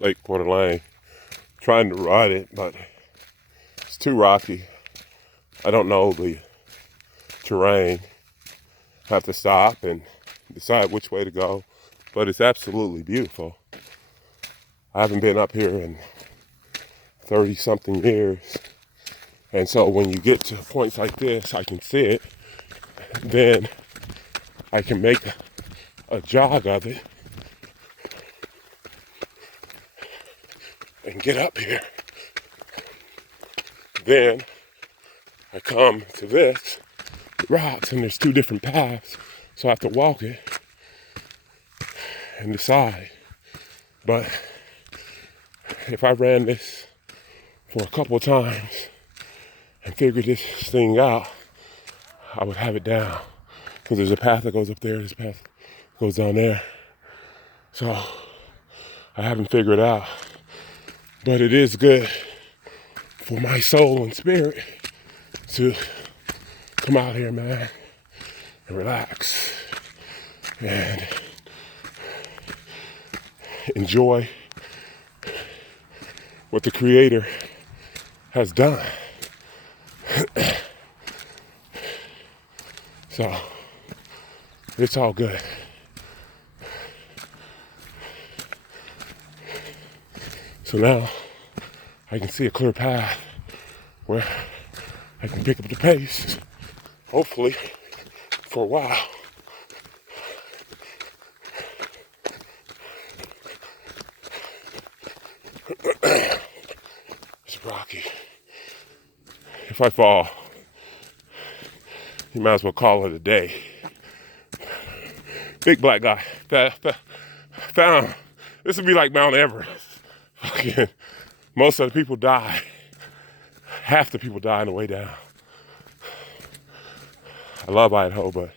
Lake Coeur, trying to ride it, but it's too rocky. I don't know the terrain. Have to stop and decide which way to go, but it's absolutely beautiful. I haven't been up here in 30 something years, and so when you get to points like this, I can see it, then I can make a jog of it and get up here. Then I come to this rocks, and there's two different paths, so I have to walk it and decide. But if I ran this for a couple of times and figured this thing out, I would have it down. Because there's a path that goes up there, there's a path that goes down there. So I haven't figured it out. But it is good for my soul and spirit to come out here, man, and relax and enjoy what the Creator has done. So it's all good. So now I can see a clear path where I can pick up the pace, hopefully, for a while. It's rocky. If I fall, you might as well call it a day. Big black guy. Found. This would be like Mount Everest. Fucking, most of the people die. Half the people die on the way down. I love Idaho, but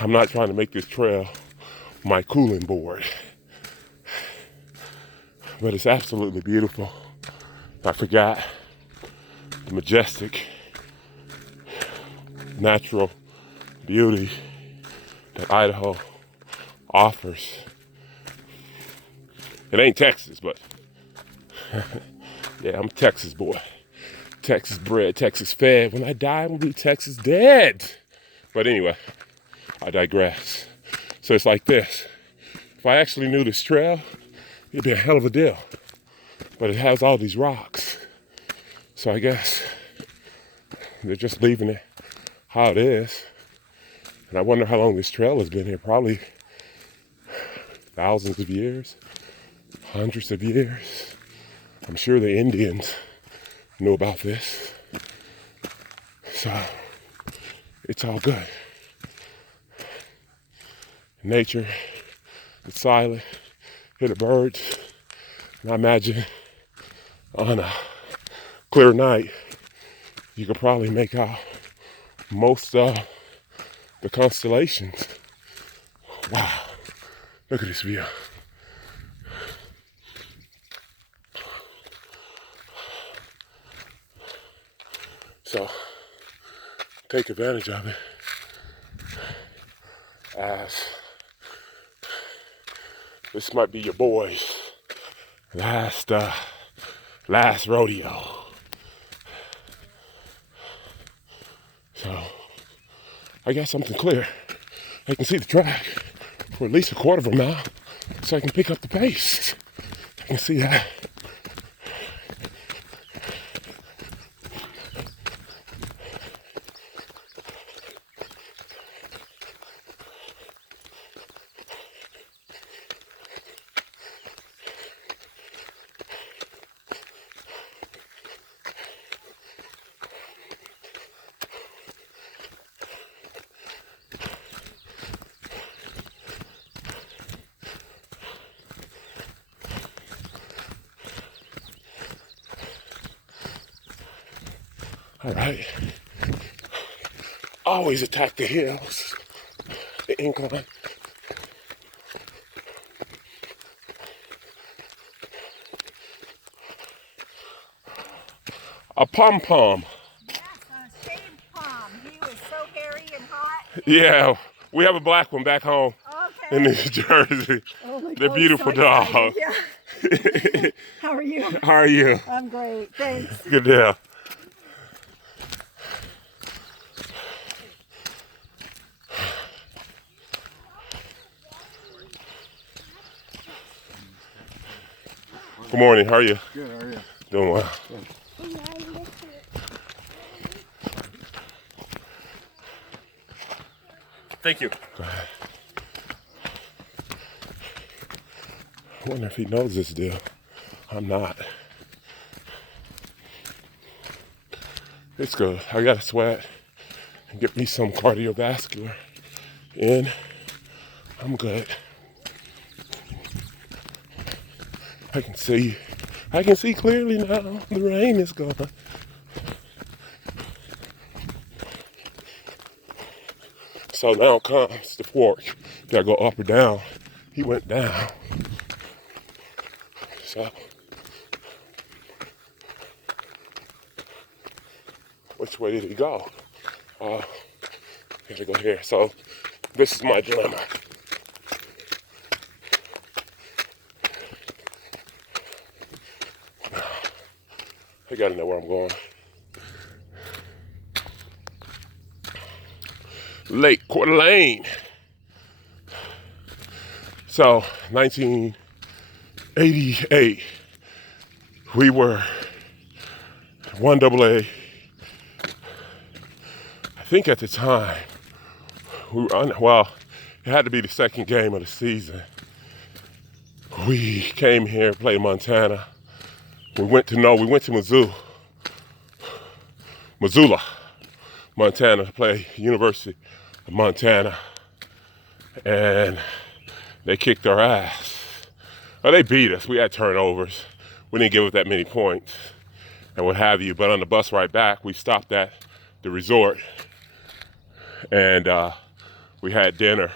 I'm not trying to make this trail my cooling board. But it's absolutely beautiful. I forgot the majestic natural beauty that Idaho offers. It ain't Texas, but yeah, I'm a Texas boy. Texas bred, Texas fed. When I die, I'm gonna be Texas dead. But anyway, I digress. So it's like this. If I actually knew this trail, it'd be a hell of a deal. But it has all these rocks. So I guess they're just leaving it how it is. And I wonder how long this trail has been here. Probably thousands of years, hundreds of years. I'm sure the Indians knew about this. So it's all good. Nature, it's silent. Hear the birds. And I imagine on a clear night, you could probably make out most of the constellations. Wow, look at this view. So take advantage of it as this might be your boy's last rodeo. So I got something clear. I can see the track for at least a quarter of a mile, so I can pick up the pace. I can see that. All right. Always attack the hills, the incline. A pom-pom. Yes, a shaved palm. He was so hairy and hot. Yeah, we have a black one back home Okay. in New Jersey. Oh my They're God, beautiful so excited. dogs. Yeah. How are you? How are you? I'm great, thanks. Good deal. Good morning, how are you? Good, how are you? Doing well. Good. Thank you. Go ahead. I wonder if he knows this deal. I'm not. It's good. I gotta sweat and get me some cardiovascular in. I'm good. I can see clearly now. The rain is gone. So now comes the fork. Do I go up or down? He went down. So, which way did he go? Gotta go here. So, this is my dilemma. I gotta know where I'm going. Lake Coeur Lane. So, 1988, we were 1AA. I think at the time, we were well, it had to be the second game of the season. We came here, played Montana. We went to Missoula, Montana, to play University of Montana. And they kicked our ass. Well, they beat us. We had turnovers. We didn't give up that many points and what have you. But on the bus ride back, we stopped at the resort and we had dinner.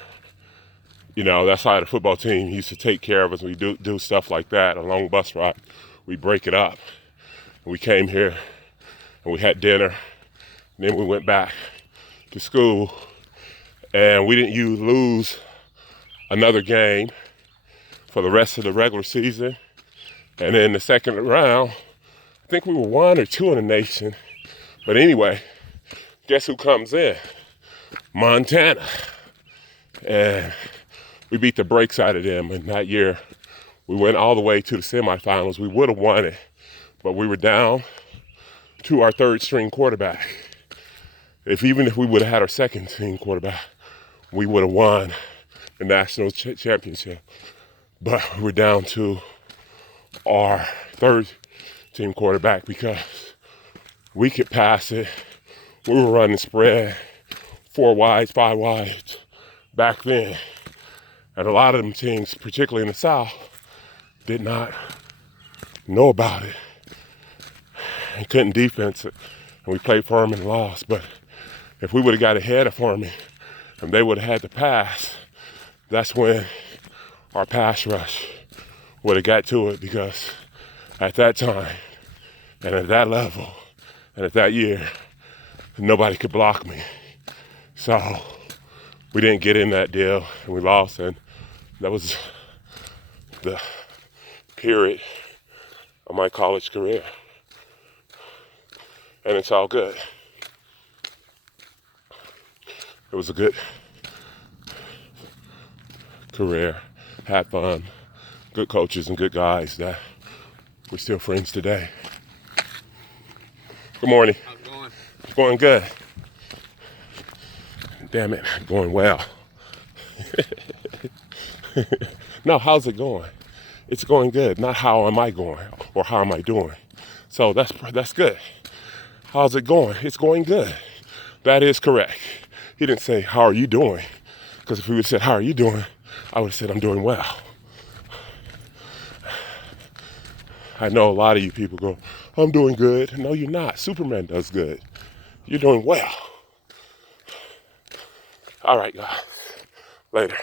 You know, that's how the football team used to take care of us. We do stuff like that. A long bus ride, we break it up. We came here and we had dinner. And then we went back to school and we didn't lose another game for the rest of the regular season. And then the second round, I think we were 1 or 2 in the nation. But anyway, guess who comes in? Montana. And we beat the brakes out of them. And that year, we went all the way to the semifinals. We would have won it, but we were down to our third string quarterback. Even if we would have had our second string quarterback, we would have won the national championship. But we're down to our third team quarterback because we could pass it. We were running spread, 4 wides, 5 wides back then. And a lot of them teams, particularly in the South, did not know about it and couldn't defense it. And we played Furman and lost. But if we would have got ahead of Furman and they would have had to pass, that's when our pass rush would have got to it, because at that time and at that level and at that year, nobody could block me. So we didn't get in that deal and we lost, and that was the period of my college career. And it's all good. It was a good career, had fun, good coaches and good guys that we're still friends today. Good morning. How's it going? It's going good. Damn it, going well. No, how's it going? It's going good, not how am I going or how am I doing. So that's good. How's it going? It's going good. That is correct. He didn't say, how are you doing? Because if he would have said, how are you doing? I would have said, I'm doing well. I know a lot of you people go, I'm doing good. No, you're not. Superman does good. You're doing well. All right, guys. Later.